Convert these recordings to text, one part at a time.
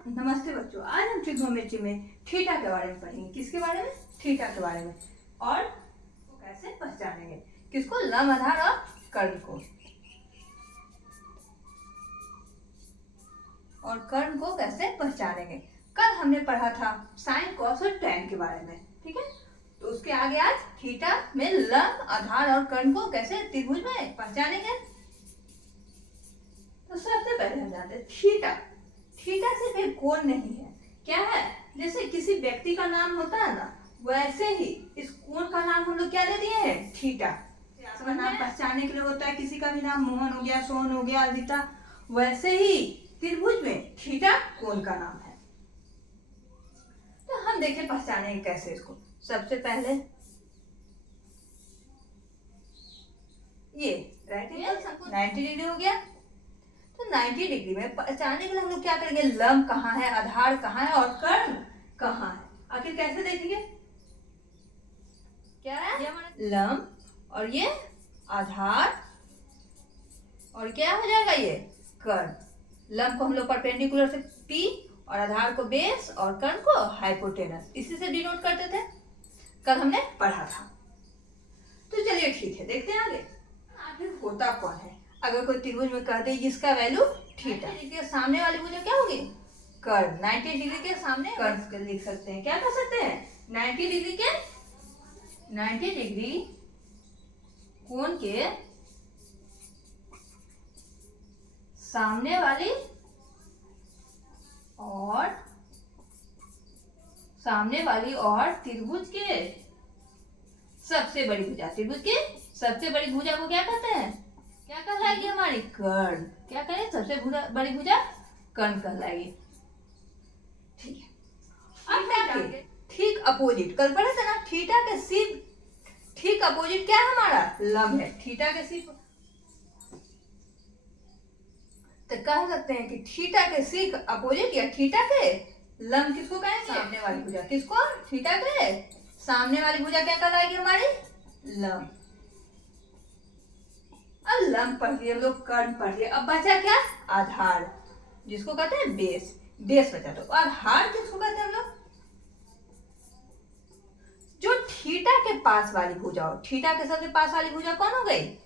नमस्ते बच्चों, आज हम ट्रिग्नोमेट्री में थीटा के बारे में पढ़ेंगे। किसके बारे में? थीटा के बारे में। और कैसे पहचानेंगे किसको? लंब, आधार और कर्ण को। और कर्ण को कैसे पहचानेंगे? कल हमने पढ़ा था साइन, कॉस और टैन के बारे में, ठीक है। तो उसके आगे आज थीटा में लंब, आधार और कर्ण को कैसे त्रिभुज में पहचानेंगे। तो सबसे पहले हम जानते हैं थीटा। थीटा सिर्फ एक कोण नहीं है, क्या है? जैसे किसी व्यक्ति का नाम होता है ना, वैसे ही इस कोण का नाम हम लोग क्या दे दिए हैं? थीटा। अपना नाम पहचानने के लिए होता है, किसी का भी नाम मोहन हो गया, सोहन हो गया, अजिता, वैसे ही त्रिभुज में थीटा कोण का नाम है। तो हम देखें पहचानेंगे कैसे इसको। सबसे पहले ये राइट एंगल 90 डिग्री हो गया। तो 90 डिग्री में पहचानने के लिए हम लोग क्या करेंगे? लंब कहाँ है, आधार कहाँ है और कर्ण कहाँ है? आखिर कैसे देखेंगे? क्या है? ये लंब और ये आधार और क्या हो जाएगा? ये कर्ण। लंब को हम लोग परपेंडिकुलर से P और आधार को बेस और कर्ण को हाइपोटेनस, इसी से डिनोट करते थे, कल हमने पढ़ा था। तो चलिए ठीक है, देखते हैं आगे आखिर होता कौन है। अगर कोई त्रिभुज में कह दे जिसका वैल्यू थीटा, के सामने वाली भुजा क्या होगी? कर्ण। 90 डिग्री के सामने कर्ण लिख सकते हैं। क्या कर सकते हैं? 90 डिग्री के 90 डिग्री कोण के सामने वाली और त्रिभुज के सबसे बड़ी भुजा। त्रिभुज की सबसे बड़ी भुजा को क्या कहते हैं? क्या कहलाएगी? हमारी कर्ण। क्या कहें? सबसे बड़ी भुजा कर्ण कहलाएगी। ठीक है। अब क्या ठीक अपोजिट, कल पढ़े थे ना, थीटा के सिर्फ ठीक अपोजिट क्या है? हमारा लंब है। थीटा के सिर्फ तो कह सकते हैं कि थीटा के सिर्फ अपोजिट या थीटा के लंब किसको कहेंगे? सामने वाली भुजा। किसको? थीटा के सामने वाली भुजा क्या कहलाएगी? हमारी लंब। अब लंब पढ़ लिया हम लोग, कर्ण पढ़ लिया, अब बचा क्या? आधार, जिसको कहते हैं बेस। बेस बचा। तो आधार किसको कहते हैं हम लोग? जो थीटा के पास वाली भुजा हो। थीटा के सबसे पास वाली भुजा कौन हो गई?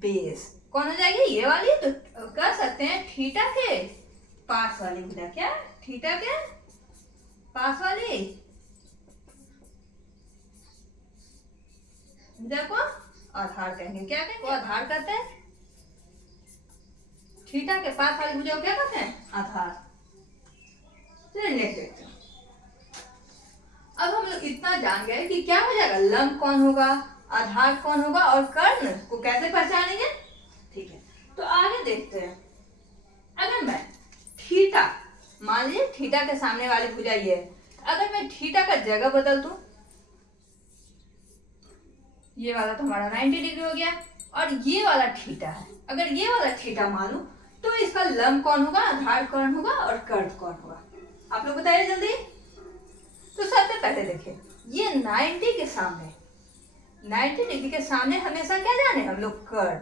बेस। कौन हो जाएगी? ये वाली। तो कह सकते हैं थीटा के पास वाली भुजा। क्या? थीटा के पास वाली भुजा को आधार कहेंगे। क्या कहेंगे? आधार कहते हैं। थीटा के पास वाली भुजा को क्या कहते हैं? आधार। चलिए नेक्स्ट देखते हैं। अब हम लोग इतना जान गए कि क्या हो जाएगा? लंब कौन होगा, आधार कौन होगा और कर्ण को कैसे पहचानेंगे। ठीक है, तो आगे देखते हैं। अगर मैं थीटा, मान लीजिए थीटा के सामने वाली भुजा ये है, अगर मैं थीटा का जगह बदल दूं, ये वाला तो हमारा 90 डिग्री हो गया और ये वाला थीटा है, अगर ये वाला थीटा मानूं तो इसका लंब कौन होगा, आधार कौन होगा और कर्ण कौन होगा? आप लोग बताइए जल्दी। तो सबसे पहले देखिए, ये 90 के सामने, 90 डिग्री के सामने हमेशा क्या जाने हम लोग? कर्ण।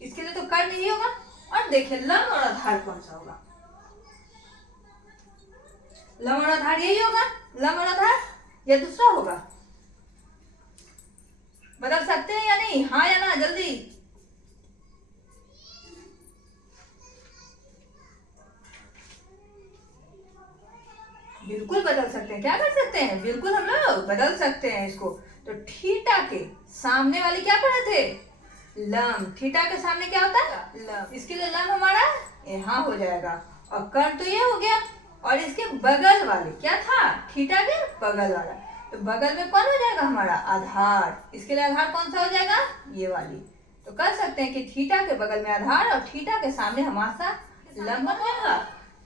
इसके लिए तो कर्ण ही होगा। और देखिए लंब और आधार कौन सा होगा? लंब और आधार यही होगा। लंब और आधार या दूसरा होगा? बदल सकते हैं या नहीं? हाँ या ना? जल्दी। बिल्कुल बदल सकते हैं। क्या कर सकते हैं? बिल्कुल हम लोग बदल सकते हैं इसको। तो थीटा के सामने वाली क्या पढ़े थे? लंब। थीटा के सामने क्या होता है? लंब। इसके लिए लंब हमारा यहाँ हो जाएगा और कर्ण तो ये हो गया। और इसके बगल वाले क्या था? थीटा के बगल वाला। तो बगल में कौन हो जाएगा? हमारा आधार। इसके लिए आधार कौन सा हो जाएगा? ये वाली। तो कह सकते हैं कि थीटा के बगल में आधार और थीटा के सामने हमारा लंब होगा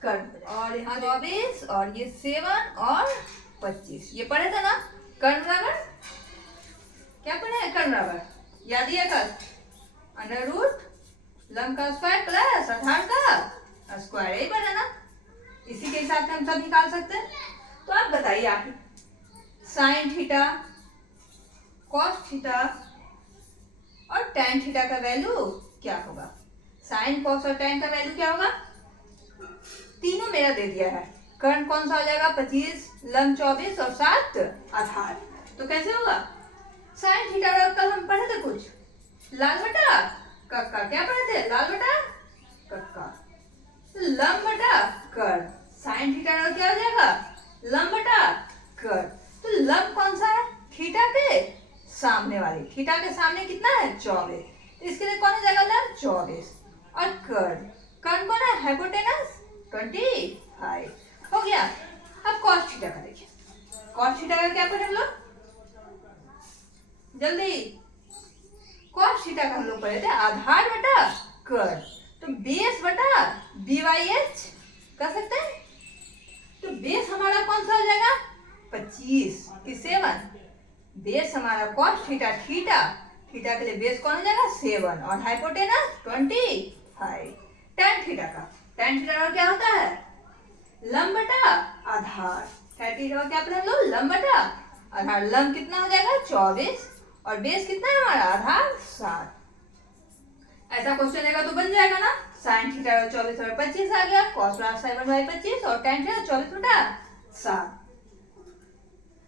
कर्ण। और यहाँ 24 और ये 7 और 25 ये पढ़े थे ना, कर्ण बराबर क्या पढ़े हैं? कर्ण बराबर याद ही है कल, अंडर रूट लंब का स्क्वायर प्लस आधार का स्क्वायर, यही पढ़े ना। इसी के हिसाब से हम सब निकाल सकते हैं। तो आप बताइए, आप साइन थीटा, कॉस थीटा और टैन थीटा का वैल्यू क्या होगा? साइन, कॉस और टैन का वैल्यू क्या होगा? तीनों मेरा दे दिया है। कर्ण कौन सा हो जाएगा? 25, लंब 24 और 7 आधार। तो कैसे होगा? साइन थीटा और कल हम पढ़े थे कुछ, लाल बटा कक्का। क्या पढ़े थे? लाल बटा कक्का। लंब बटा कर्ण। साइन थीटा और क्या हो जाएगा? लंब बटा कर्ण। तो लंब कौन सा है? थीटा के सामने वाली। थीटा के सामने कितना है? 24। तो इसके लिए कौन हो जाएगा? लंब 24। और कर्ण, कर्ण कौन है? हाइपोटेनस 25 हो गया। अब कॉस थीटा का देखिए। कॉस थीटा का क्या पढ़े हम लोग? जल्दी। कॉस थीटा का हम लोग पढ़े थे आधार बटा कर्ण। तो बेस बटा BH कर सकते हैं। तो बेस हमारा कौन सा हो जाएगा? 25 की 7। बेस हमारा कॉस थीटा, थीटा थीटा के लिए बेस कौन हो जाएगा? 7 और हाइपोटेनस 25। tan थीटा का, tan थीटा का क्या होता है? लंब बटा आधार। tan थीटा का क्या पढ़े हम लोग? लंब बटा आधार। लंब कितना हो जाएगा? 24 और बेस कितना है हमारा? आधार 7। ऐसा क्वेश्चन रहेगा तो बन जाएगा ना। साइन थीटा 24 और 25 आ गया, cos 7/25 और tan थीटा 24 बटा 7।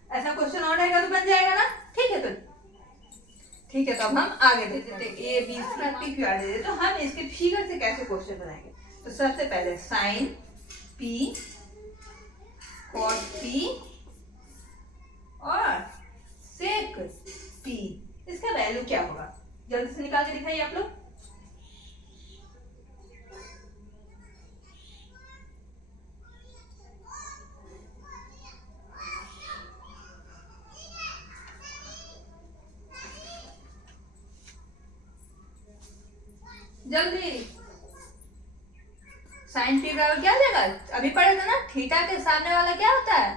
ऐसा क्वेश्चन और रहेगा तो बन जाएगा ना। ठीक है, तो अब हम आगे देते हैं। A B C P Q R दे देते, तो हम इसके फिगर से कैसे क्वेश्चन बनाएंगे? तो सबसे पहले साइन पी कॉस पी और सेक पी, इसका वैल्यू क्या होगा? जल्दी से निकाल के दिखाइए आप लोग। जल्दी। साइन थीटा क्या हो जाएगा? अभी पढ़े थे ना, थीटा के सामने वाला क्या होता है?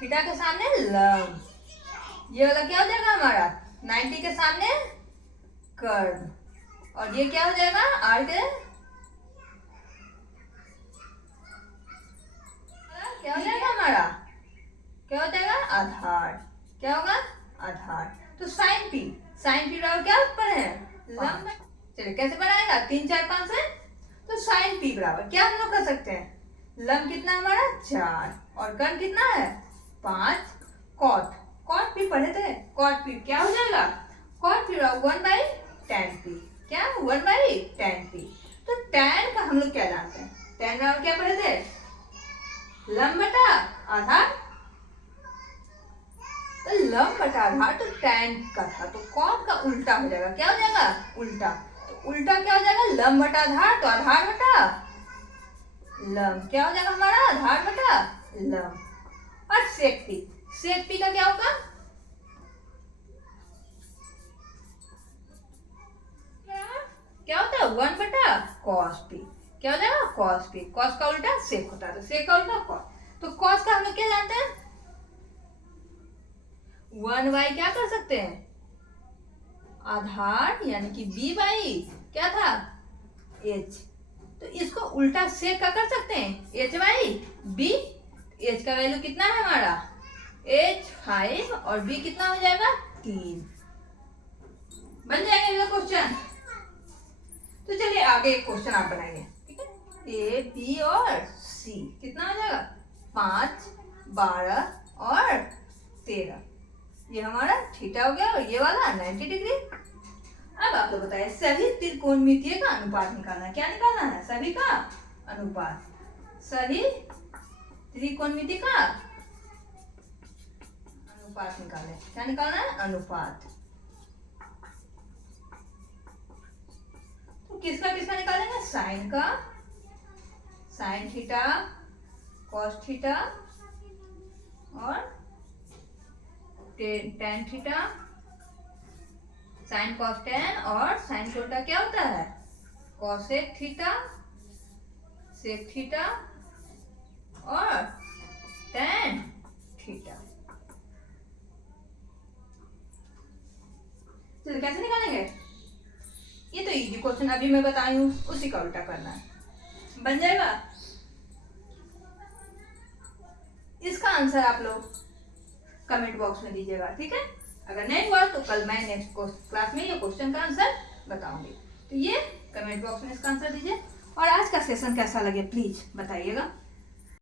थीटा के सामने लंब। ये वाला क्या हो जाएगा हमारा? 90 के सामने कर्ण। और ये क्या हो जाएगा? आर के क्या हो जाएगा हमारा? क्या हो जाएगा? आधार। क्या होगा? आधार। तो साइन पी, साइन पी और क्या ऊपर है? लंब। चलिए कैसे बनाएगा? 3 4 5 है। तो साइन पी बराबर क्या हम लोग कर सकते हैं? लंब कितना है हमारा? 4 और कर्ण कितना है? 5। कॉट, कॉट पी पढ़े थे। कॉट पी क्या हो जाएगा? Cot P 1/tan P. क्या? 1/tan P. तो tan का हम लोग क्या जानते हैं? tan बराबर क्या पढ़े थे? लंब बटा आधार। तो लंब बटा आधार तो tan का था, तो कॉट का उल्टा हो जाएगा। क्या हो जाएगा? उल्टा। तो उल्टा क्या हो जाएगा? लंब बटा आधार, तो आधार बटा लंब। क्या हो जाएगा हमारा? आधार बटा लंब। और सेक पी, सेक पी का क्या होगा? क्या होता है? 1 बटा कॉस पी। क्या हो जाएगा? Cos P. कॉस का उल्टा सेक होता है, तो सेक का उल्टा कॉस। तो कॉस का हम लोग क्या जानते हैं? 1/, क्या कर सकते हैं? आधार, यानी कि b/, क्या था? h। तो इसको उल्टा सेक का कर सकते हैं, h/b। h का वैल्यू कितना है हमारा? h 5 और b कितना हो जाएगा? 3। बन जाएगा ये क्वेश्चन। तो चलिए आगे एक क्वेश्चन आप बनाइए। ठीक है, ए बी और सी कितना हो जाएगा? 5 12 और 13। ये हमारा थीटा हो गया और ये वाला 90 डिग्री। अब आप लोग बताइए, सभी त्रिकोणमितीय का अनुपात निकालना है। क्या निकालना है? सभी का अनुपात। सभी त्रिकोणमिति का अनुपात निकालें। क्या निकालना है? अनुपात। तो किसका किसका निकालेंगे? साइन का, साइन थीटा कॉस थीटा और tan theta, sine cos tan और साइन का उल्टा क्या होता है? कॉसेक थीटा, सेक थीटा और टेन थीटा। चलिए कैसे निकालेंगे? ये तो इजी क्वेश्चन अभी मैं बताई हूँ, उसी का उल्टा करना है। बन जाएगा। इसका आंसर आप लोग कमेंट बॉक्स में दीजिएगा। ठीक है, अगर नहीं हुआ तो कल मैं नेक्स्ट क्लास में ये क्वेश्चन का आंसर बताऊंगी। तो ये कमेंट बॉक्स में इसका आंसर दीजिए। और आज का सेशन कैसा लगे प्लीज बताइएगा।